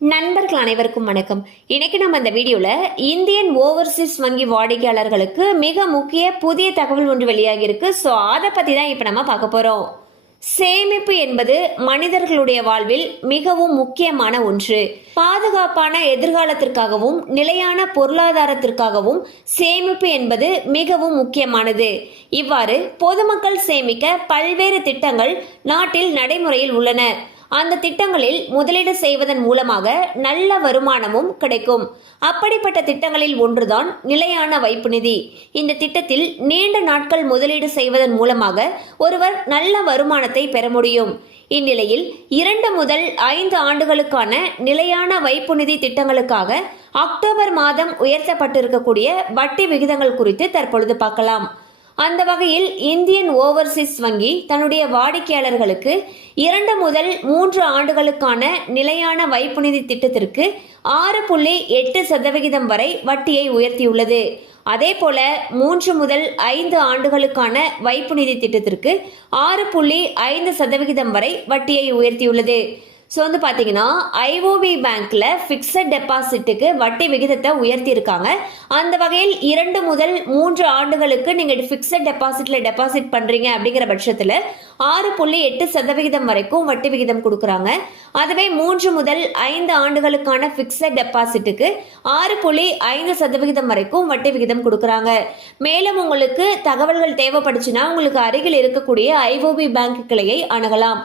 நண்பர்கள் அனைவருக்கும் வணக்கம். இன்னைக்கு நம்ம இந்த வீடியோல இந்தியன் ஓவர்சீஸ் வங்கி வாடிக்கையாளர்களுக்கு மிக முக்கிய புதிய தகவல் ஒன்று வெளியாகி இருக்கு. ஸோ அதை பத்தி தான் இப்ப நம்ம பார்க்க போறோம். சேமிப்பு என்பது மனிதர்களுடைய வாழ்வில் மிகவும் முக்கியமான ஒன்று. பாதுகாப்பான எதிர்காலத்திற்காகவும் நிலையான பொருளாதாரத்திற்காகவும் சேமிப்பு என்பது மிகவும் முக்கியமானது. இவ்வாறு பொதுமக்கள் சேமிக்க பல்வேறு திட்டங்கள் நாட்டில் நடைமுறையில் உள்ளன. அந்த திட்டங்களில் முதலீடு செய்வதன் மூலமாக நல்ல வருமானமும் கிடைக்கும். அப்படிப்பட்ட திட்டங்களில் ஒன்றுதான் நிலையான வைப்பு நிதி. இந்த திட்டத்தில் நீண்ட நாட்கள் முதலீடு செய்வதன் மூலமாக ஒருவர் நல்ல வருமானத்தை பெற முடியும். இந்நிலையில் 2 முதல் 5 ஆண்டுகளுக்கான நிலையான வைப்பு நிதி திட்டங்களுக்காக அக்டோபர் மாதம் உயர்த்தப்பட்டிருக்கக்கூடிய வட்டி விகிதங்கள் குறித்து தற்பொழுது பார்க்கலாம். அந்த வகையில் இந்தியன் ஓவர்சீஸ் வங்கி தன்னுடைய வாடிக்கையாளர்களுக்கு 2 முதல் 3 ஆண்டுகளுக்கான நிலையான வைப்பு நிதி திட்டத்திற்கு 6.8% வரை வட்டியை உயர்த்தியுள்ளது. அதே போல 3 முதல் 5 ஆண்டுகளுக்கான வைப்பு நிதி திட்டத்திற்கு 6.5% வரை வட்டியை உயர்த்தியுள்ளது. ஸோ பார்த்தீங்கன்னா ஐஓபி பேங்க்ல ஃபிக்ஸட் டெபாசிட்டுக்கு வட்டி விகிதத்தை உயர்த்தி இருக்காங்க. அந்த வகையில் 2 முதல் 3 ஆண்டுகளுக்கு நீங்கள் ஃபிக்ஸட் டெபாசிட்ல டெபாசிட் பண்றீங்க அப்படிங்கிற பட்சத்தில் 6.8% வரைக்கும் வட்டி விகிதம் கொடுக்குறாங்க. அதுவே 3 முதல் 5 ஆண்டுகளுக்கான ஃபிக்ஸட் டெபாசிட்டுக்கு 6.5% வரைக்கும் வட்டி விகிதம் கொடுக்குறாங்க. மேலும் உங்களுக்கு தகவல்கள் தேவைப்படுச்சுன்னா உங்களுக்கு அருகில் இருக்கக்கூடிய ஐஓபி பேங்க் கிளையை அணுகலாம்.